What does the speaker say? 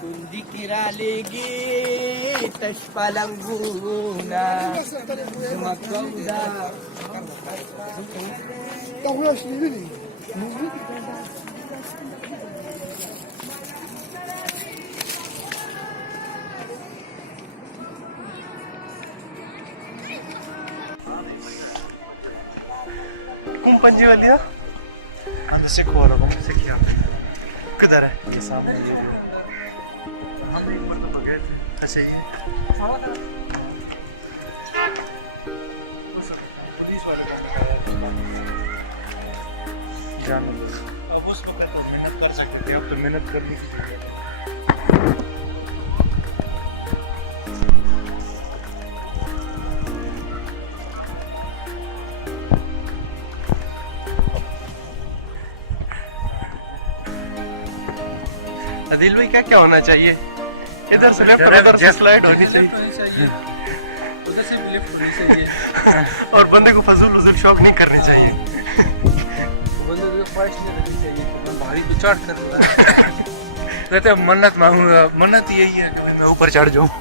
kundi kiraligi tashpalanguna magkauda कुंपन जी वालिया से खो रहा हूँ से क्या किधर है के सामने हम एक बार तो गए थे ऐसे ही पुलिस वाले को बताया जान अब उस वक्त तो मेहनत कर सकते थे अब तो मेहनत करने की जरूरत है अदिल भाई क्या क्या होना चाहिए इधर से लेफ्ट उधर से स्लाइड होनी चाहिए उधर से भी लेफ्ट होनी चाहिए और बंदे को फजूल शौक नहीं करने चाहिए बंदे को ख्वाहिश नहीं रखनी चाहिए भारी तो चढ़ कर कहते मन्नत मांगूंगा मन्नत यही है कि मैं ऊपर चढ़ जाऊं